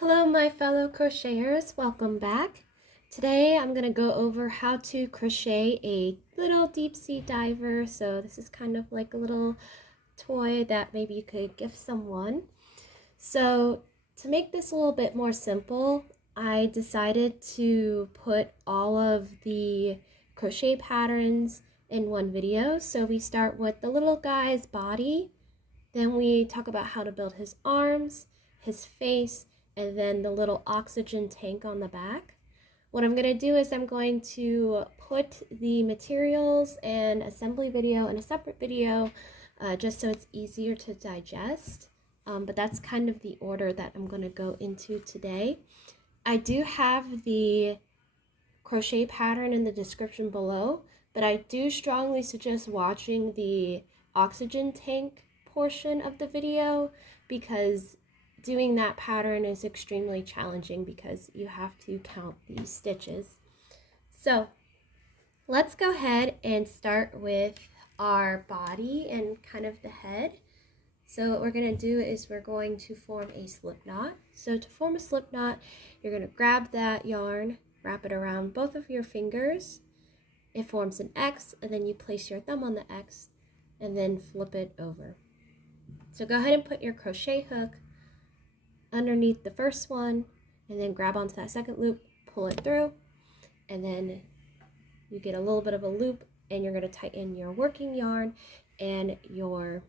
Hello my fellow crocheters, welcome back. Today I'm going to go over how to crochet a little deep sea diver. So this is kind of like a little toy that maybe you could gift someone. So to make this a little bit more simple, I decided to put all of the crochet patterns in one video. So we start with the little guy's body, then we talk about how to build his arms, his face, and then the little oxygen tank on the back. What I'm going to do is I'm going to put the materials and assembly video in a separate video just so it's easier to digest. But that's kind of the order that I'm going to go into today. I do have the crochet pattern in the description below, but I do strongly suggest watching the oxygen tank portion of the video because doing that pattern is extremely challenging because you have to count these stitches. So let's go ahead and start with our body and kind of the head. So what we're going to do is we're going to form a slip knot. So to form a slip knot, you're going to grab that yarn, wrap it around both of your fingers. It forms an X, and then you place your thumb on the X and then flip it over. So go ahead and put your crochet hook underneath the first one and then grab onto that second loop, pull it through, and then you get a little bit of a loop and you're going to tighten your working yarn and your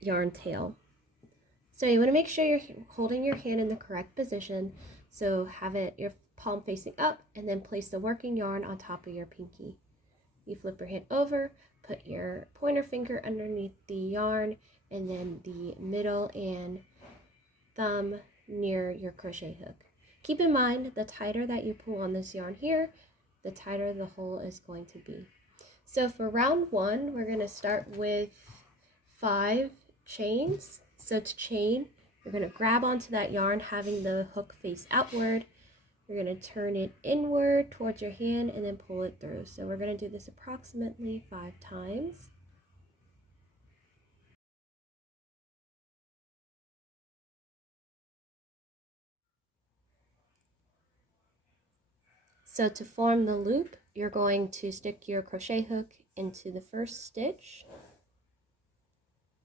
yarn tail. So you want to make sure you're holding your hand in the correct position. So have it your palm facing up and then place the working yarn on top of your pinky. You flip your hand over, put your pointer finger underneath the yarn and then the middle and thumb near your crochet hook. Keep in mind the tighter that you pull on this yarn here, the tighter the hole is going to be. So for round one, we're going to start with 5 chains. So to chain, you're going to grab onto that yarn having the hook face outward. You're going to turn it inward towards your hand and then pull it through. So we're going to do this approximately 5 times. So to form the loop, you're going to stick your crochet hook into the first stitch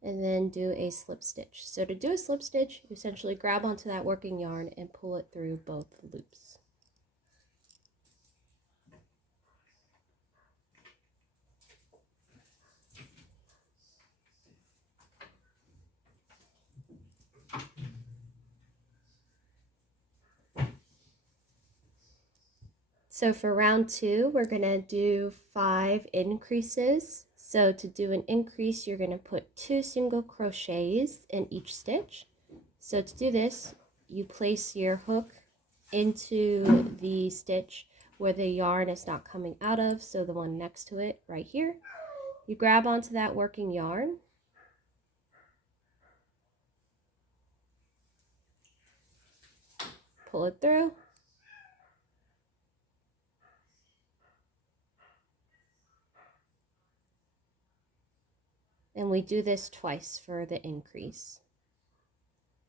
and then do a slip stitch. So to do a slip stitch, you essentially grab onto that working yarn and pull it through both loops. So for round 2, we're going to do 5 increases. So to do an increase, you're going to put 2 single crochets in each stitch. So to do this, you place your hook into the stitch where the yarn is not coming out of, so the one next to it right here. You grab onto that working yarn, pull it through, and we do this twice for the increase.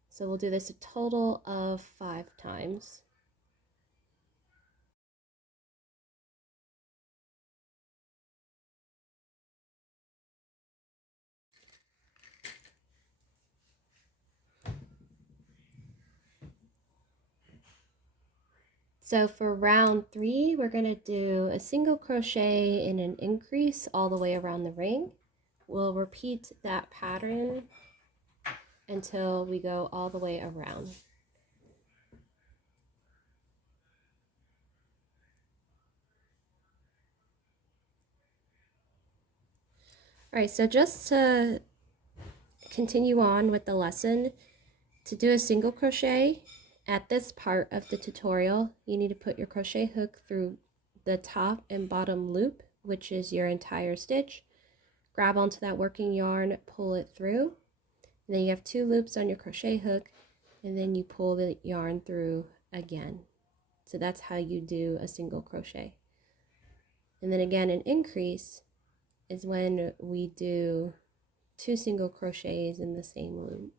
So we'll do this a total of 5 times. So for round 3, we're going to do a single crochet in an increase all the way around the ring. We'll repeat that pattern until we go all the way around. All right, so just to continue on with the lesson, to do a single crochet at this part of the tutorial, you need to put your crochet hook through the top and bottom loop, which is your entire stitch. Grab onto that working yarn, pull it through, and then you have 2 loops on your crochet hook, and then you pull the yarn through again. So that's how you do a single crochet. And then again, an increase is when we do 2 single crochets in the same loop.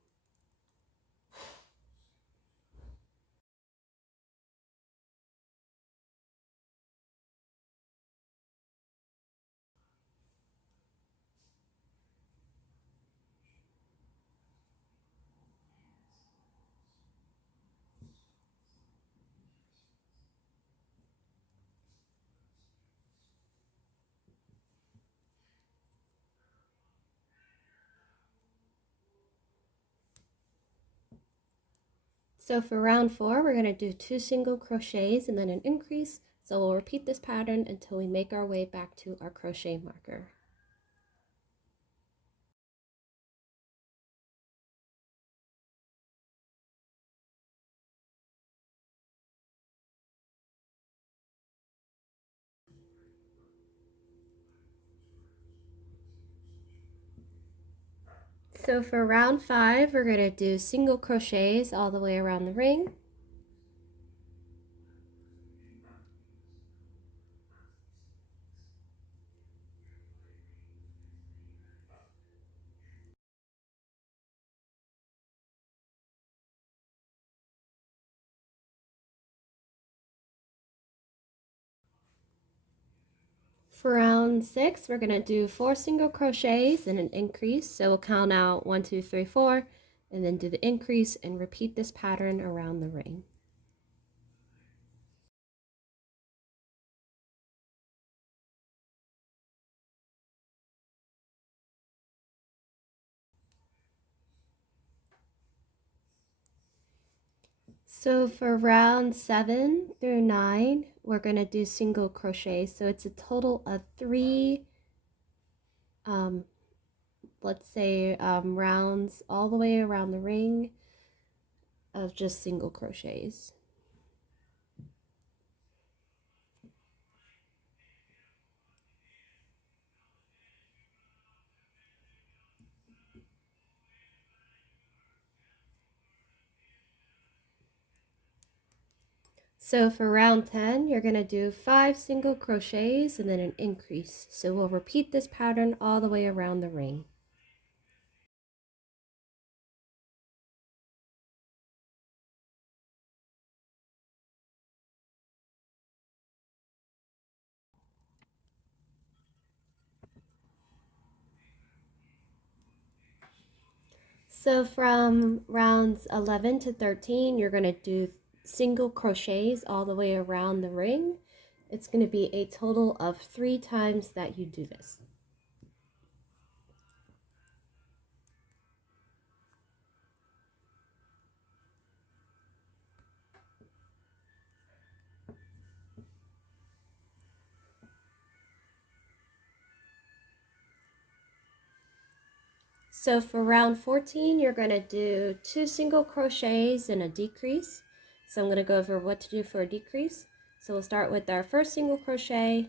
So for round 4, we're going to do 2 single crochets and then an increase. So we'll repeat this pattern until we make our way back to our crochet marker. So for round 5, we're going to do single crochets all the way around the ring. For round 6, we're going to do 4 single crochets and an increase. So we'll count out 1, 2, 3, 4, and then do the increase and repeat this pattern around the ring. So for round 7 through 9, we're going to do single crochet. So it's a total of 3, let's say, rounds all the way around the ring of just single crochets. So for round 10, you're going to do 5 single crochets and then an increase. So we'll repeat this pattern all the way around the ring. So from rounds 11 to 13, you're going to do single crochets all the way around the ring. It's going to be a total of 3 times that you do this. So for round 14, you're going to do 2 single crochets and a decrease. So I'm going to go over what to do for a decrease. So we'll start with our first single crochet,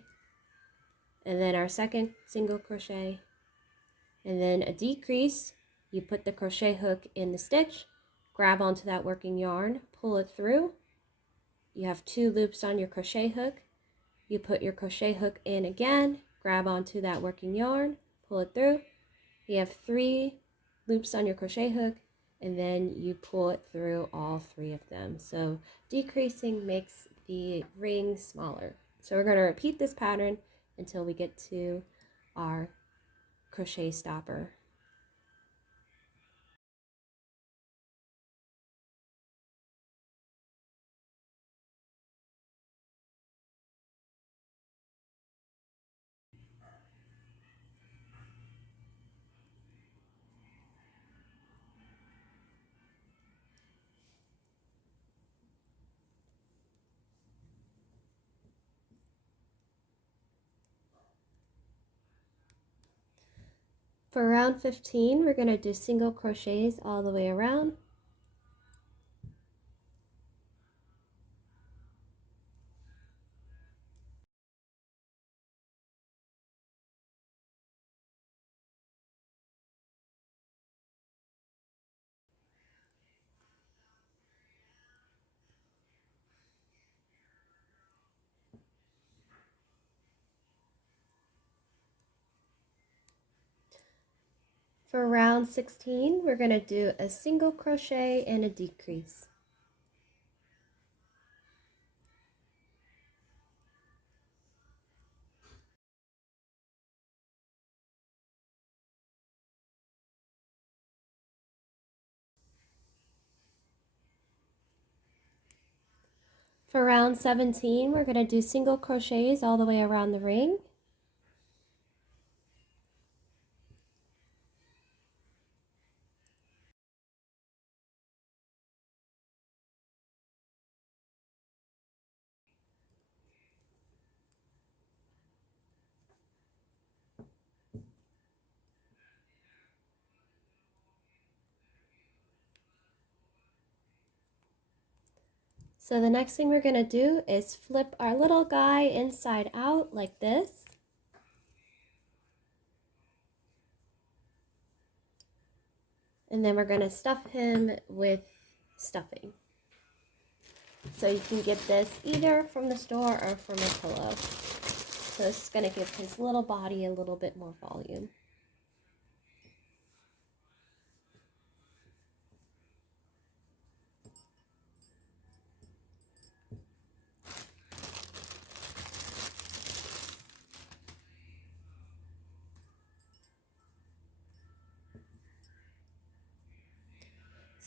and then our second single crochet, and then a decrease. You put the crochet hook in the stitch, grab onto that working yarn, pull it through. You have 2 loops on your crochet hook. You put your crochet hook in again, grab onto that working yarn, pull it through. You have 3 loops on your crochet hook, and then you pull it through all 3 of them. So decreasing makes the ring smaller. So we're going to repeat this pattern until we get to our crochet stopper. For round 15, we're going to do single crochets all the way around. For round 16, we're going to do a single crochet and a decrease. For round 17, we're going to do single crochets all the way around the ring. So the next thing we're going to do is flip our little guy inside out like this. And then we're going to stuff him with stuffing. So you can get this either from the store or from a pillow. So this is going to give his little body a little bit more volume.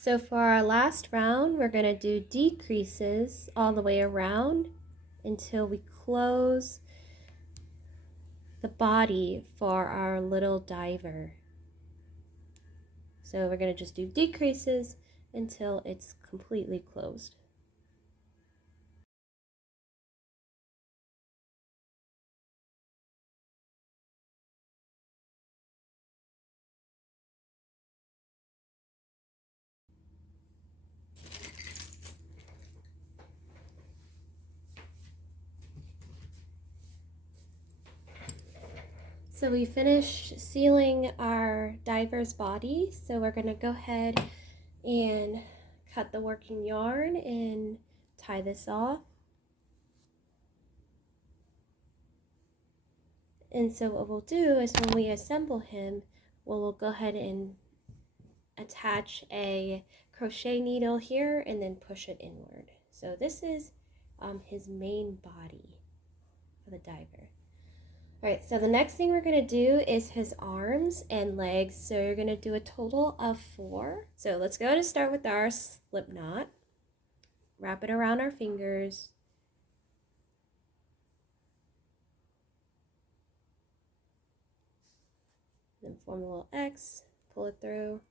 So for our last round, we're going to do decreases all the way around until we close the body for our little diver. So we're going to just do decreases until it's completely closed. So we finished sealing our diver's body. So we're going to go ahead and cut the working yarn and tie this off. And so what we'll do is when we assemble him, we'll go ahead and attach a crochet needle here and then push it inward. So this is his main body for the diver. Alright, so the next thing we're going to do is his arms and legs. So you're going to do a total of 4. So let's go to start with our slip knot. Wrap it around our fingers. Then form a little X, pull it through.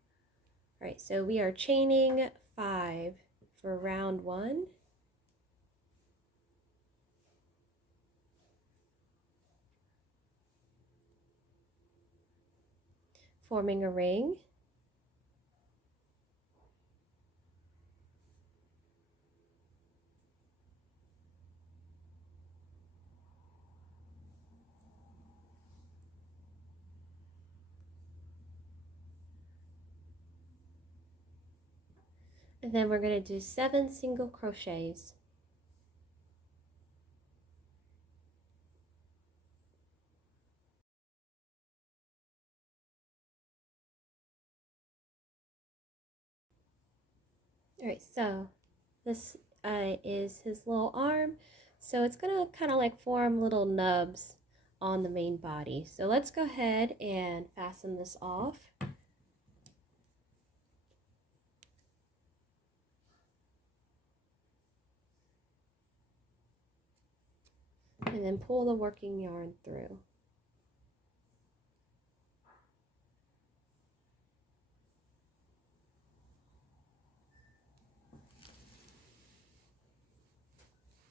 Alright, so we are chaining 5 for round 1. Forming a ring. And then we're going to do 7 single crochets. Alright, so this is his little arm. So it's going to kind of like form little nubs on the main body. So let's go ahead and fasten this off. And then pull the working yarn through.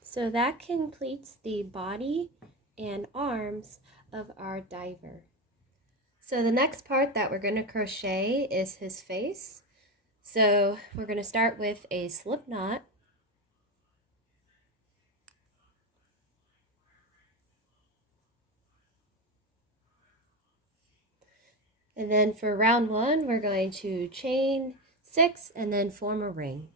So that completes the body and arms of our diver. So the next part that we're going to crochet is his face. So we're going to start with a slip knot. And then for round 1, we're going to chain 6 and then form a ring.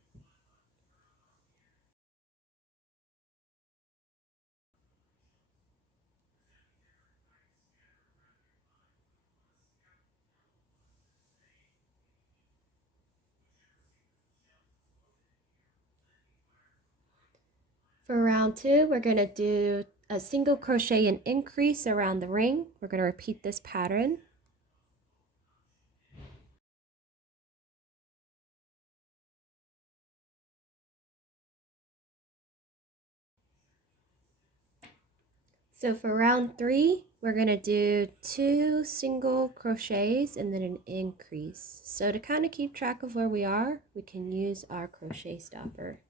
For round 2, we're going to do a single crochet and increase around the ring. We're going to repeat this pattern. So for round 3, we're going to do 2 single crochets and then an increase. So to kind of keep track of where we are, we can use our crochet stopper.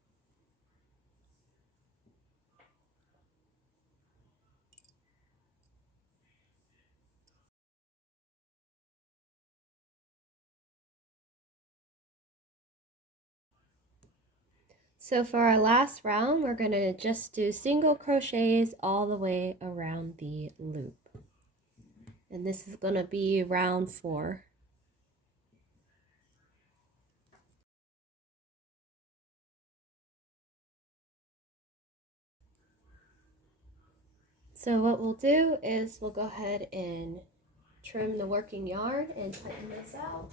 So for our last round, we're going to just do single crochets all the way around the loop. And this is going to be round 4. So what we'll do is we'll go ahead and trim the working yarn and tighten this out.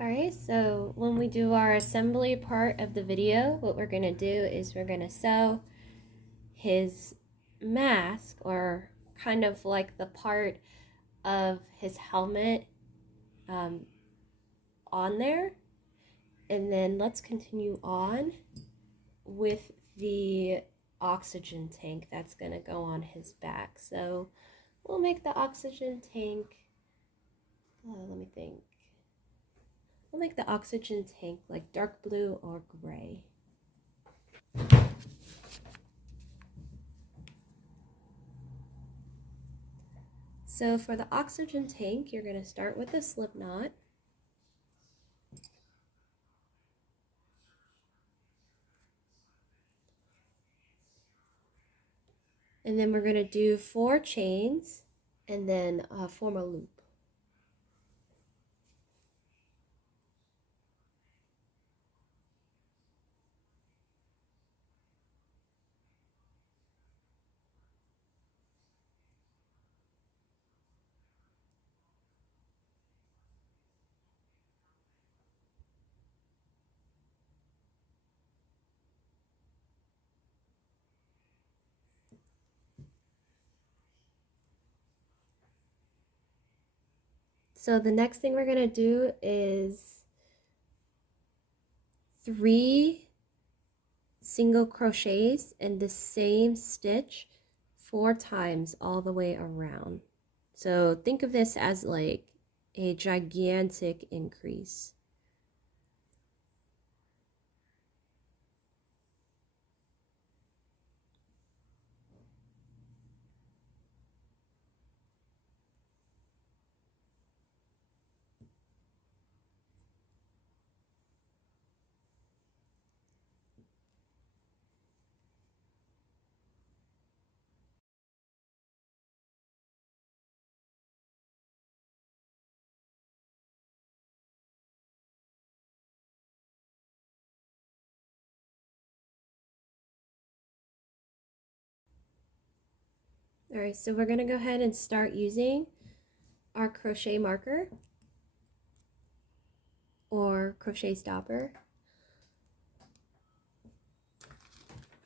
Alright, so when we do our assembly part of the video, what we're going to do is we're going to sew his mask, or kind of like the part of his helmet, on there. And then let's continue on with the oxygen tank that's going to go on his back. So we'll make the oxygen tank, let me think. We'll make the oxygen tank like dark blue or gray. So for the oxygen tank, you're going to start with a slip knot. And then we're going to do 4 chains and then form a loop. So the next thing we're going to do is 3 single crochets in the same stitch 4 times all the way around. So think of this as like a gigantic increase. Alright, so we're going to go ahead and start using our crochet marker or crochet stopper.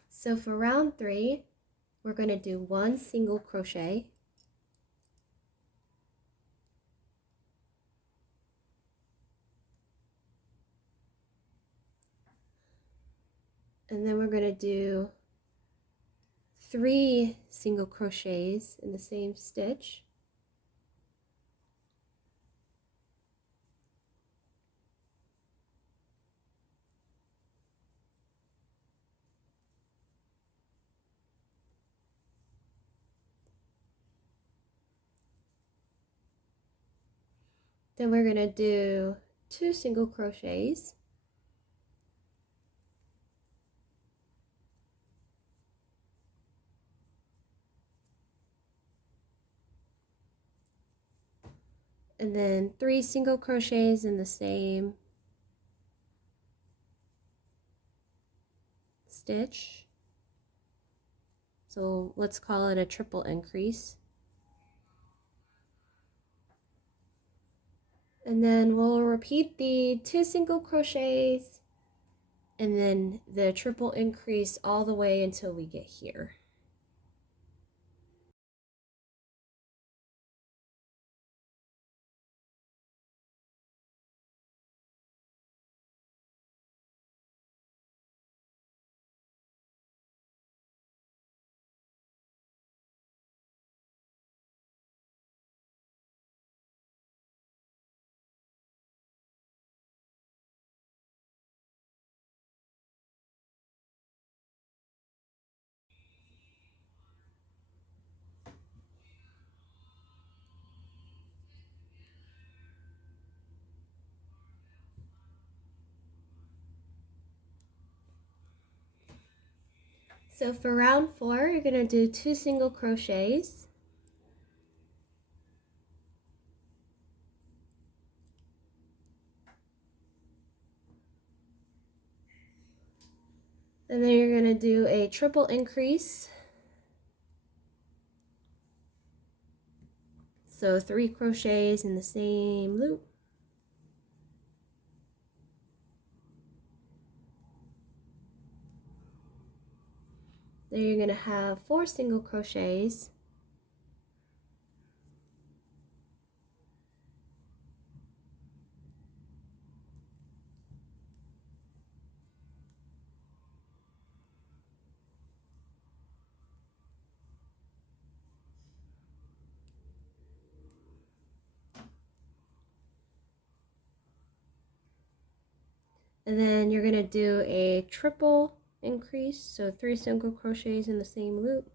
So for round 3, we're going to do 1 single crochet, and then we're going to do 3 single crochets in the same stitch, then we're going to do 2 single crochets, and then 3 single crochets in the same stitch. So let's call it a triple increase. And then we'll repeat the 2 single crochets and then the triple increase all the way until we get here. So for round 4, you're going to do 2 single crochets. And then you're going to do a triple increase. So 3 crochets in the same loop. Then you're going to have 4 single crochets. And then you're going to do a triple increase, so 3 single crochets in the same loop.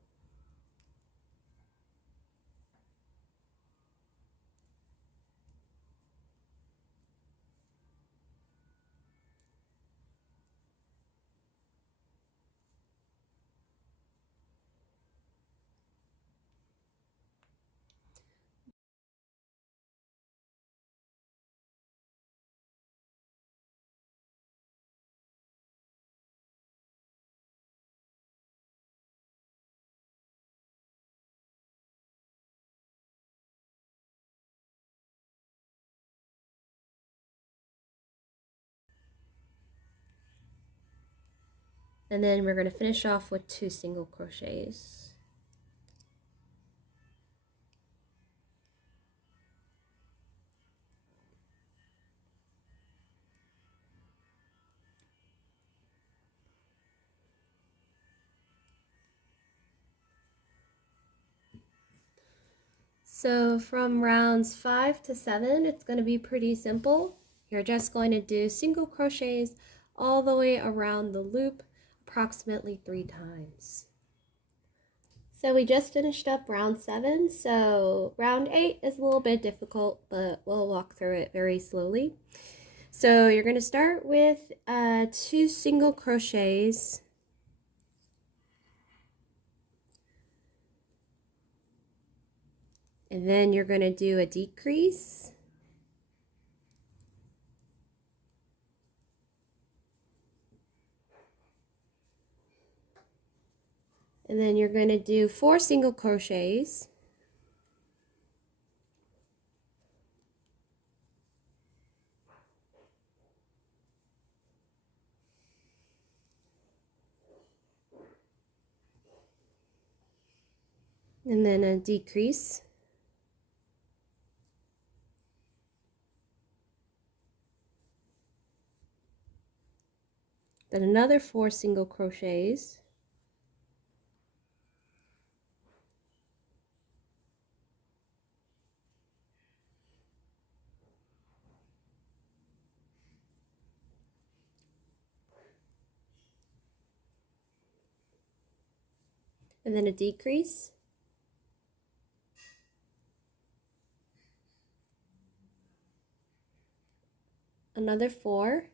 And then we're going to finish off with 2 single crochets. So from rounds 5 to 7, it's going to be pretty simple. You're just going to do single crochets all the way around the loop, approximately 3 times. So we just finished up round 7, so round 8 is a little bit difficult, but we'll walk through it very slowly. So you're going to start with 2 single crochets. And then you're going to do a decrease. And then you're going to do 4 single crochets. And then a decrease. Then another 4 single crochets. And then a decrease. Another 4.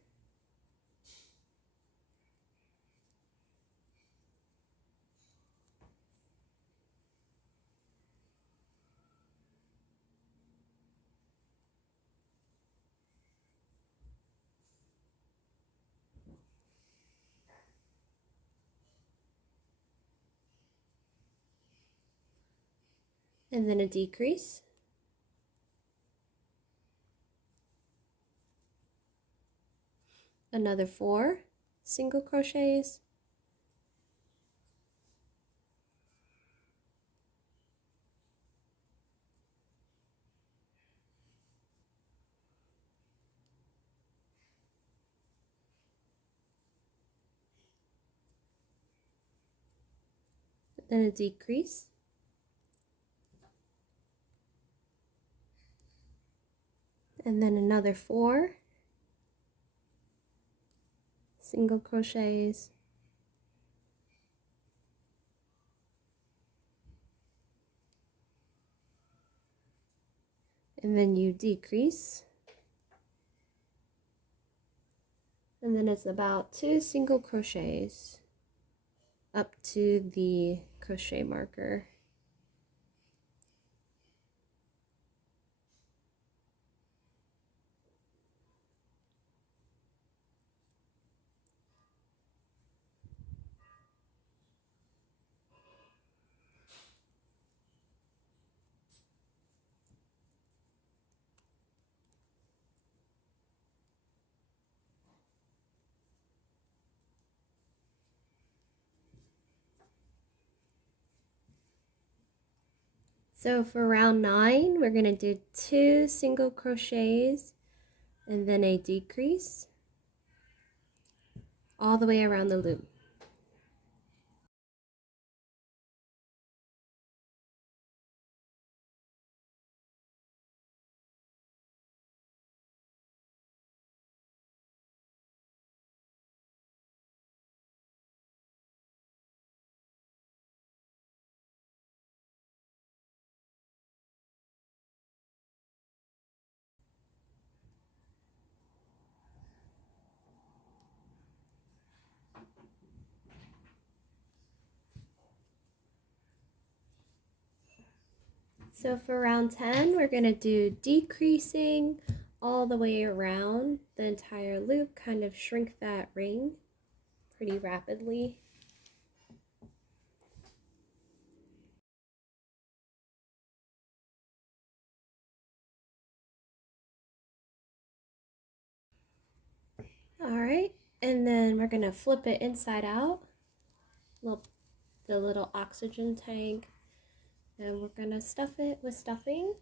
And then a decrease. Another 4 single crochets. Then a decrease. And then another 4 single crochets. And then you decrease. And then it's about 2 single crochets. up to the crochet marker. So for round 9, we're going to do 2 single crochets and then a decrease all the way around the loop. So for round 10, we're going to do decreasing all the way around the entire loop, kind of shrink that ring pretty rapidly. Alright, and then we're going to flip it inside out, the little oxygen tank, and we're going to stuff it with stuffing.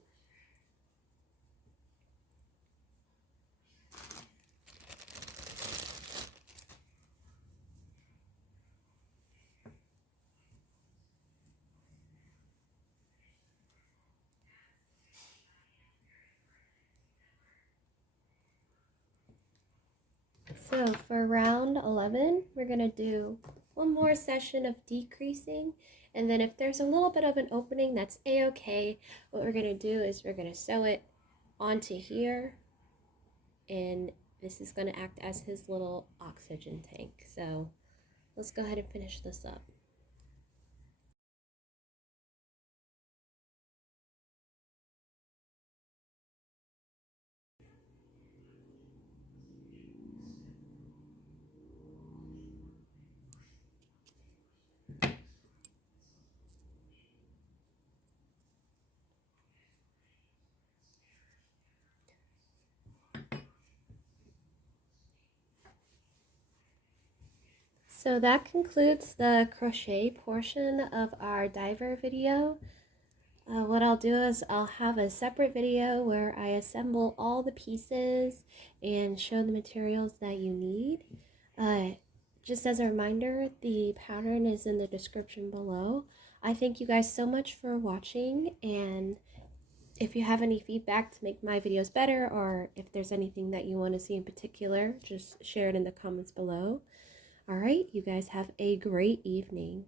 So for round 11, we're going to do one more session of decreasing, and then if there's a little bit of an opening, that's a-okay. What we're going to do is we're going to sew it onto here, and this is going to act as his little oxygen tank. So let's go ahead and finish this up. So that concludes the crochet portion of our diver video. What I'll do is I'll have a separate video where I assemble all the pieces and show the materials that you need. Just as a reminder, the pattern is in the description below. I thank you guys so much for watching, and if you have any feedback to make my videos better, or if there's anything that you want to see in particular, just share it in the comments below. All right, you guys have a great evening.